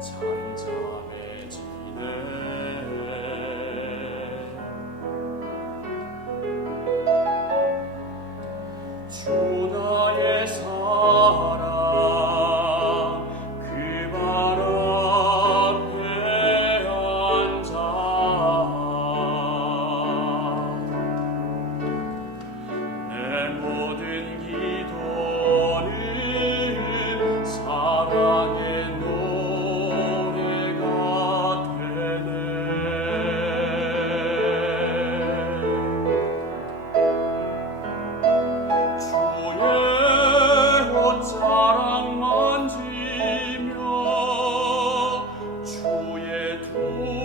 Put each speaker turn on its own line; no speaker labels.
잔잔해지네. 주 too.